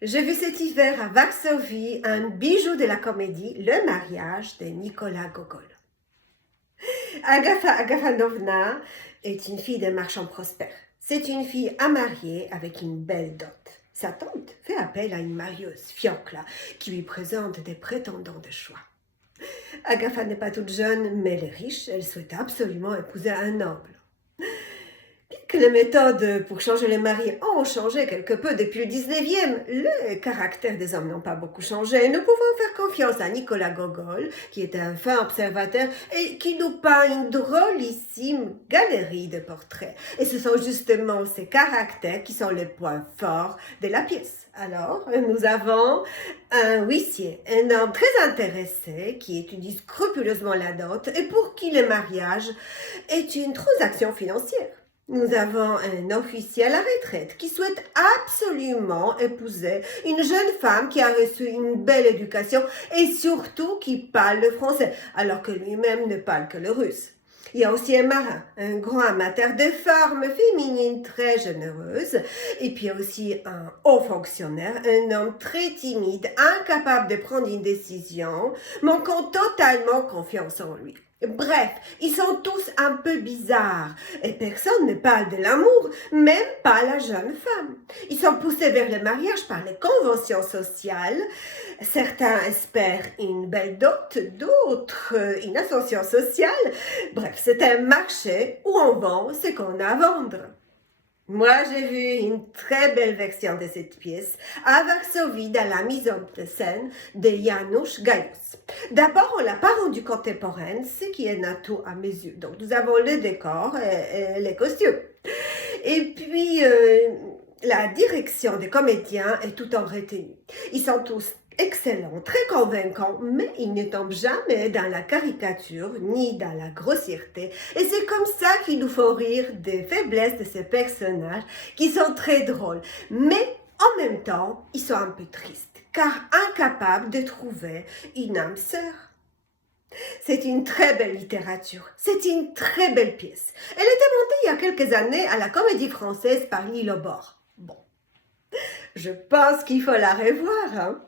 J'ai vu cet hiver à Varsovie un bijou de la comédie, Le mariage de Nicolas Gogol. Agatha Agafanovna est une fille d'un marchand prospère. C'est une fille à marier avec une belle dot. Sa tante fait appel à une marieuse, Fiocla, qui lui présente des prétendants de choix. Agatha n'est pas toute jeune, mais elle est riche. Elle souhaite absolument épouser un noble. Que les méthodes pour changer les maris ont changé quelque peu depuis le 19e, le caractère des hommes n'ont pas beaucoup changé. Nous pouvons faire confiance à Nicolas Gogol, qui est un fin observateur et qui nous peint une drôlissime galerie de portraits. Et ce sont justement ces caractères qui sont les points forts de la pièce. Alors, nous avons un huissier, un homme très intéressé qui étudie scrupuleusement la dot et pour qui le mariage est une transaction financière. Nous avons un officier à la retraite qui souhaite absolument épouser une jeune femme qui a reçu une belle éducation et surtout qui parle le français, alors que lui-même ne parle que le russe. Il y a aussi un marin, un grand amateur de formes féminines très généreuses. Et puis il y a aussi un haut fonctionnaire, un homme très timide, incapable de prendre une décision, manquant totalement confiance en lui. Bref, ils sont tous un peu bizarres et personne ne parle de l'amour, même pas la jeune femme. Ils sont poussés vers le mariage par les conventions sociales. Certains espèrent une belle dot, d'autres une ascension sociale. Bref, c'est un marché où on vend ce qu'on a à vendre. Moi, j'ai vu une très belle version de cette pièce à Varsovie dans la mise en scène de Janusz Gajos. D'abord, on l'a pas rendu contemporaine, ce qui est un atout à mes yeux. Donc, nous avons le décor et les costumes. Et puis, la direction des comédiens est tout en retenue. Ils sont tous excellents, très convaincants, mais ils ne tombent jamais dans la caricature ni dans la grossièreté. Et c'est comme ça qu'ils nous font rire des faiblesses de ces personnages qui sont très drôles. Mais en même temps, ils sont un peu tristes, car incapables de trouver une âme sœur. C'est une très belle littérature, c'est une très belle pièce. Elle était montée il y a quelques années à la Comédie Française par Lille Bord. Bon, je pense qu'il faut la revoir, hein.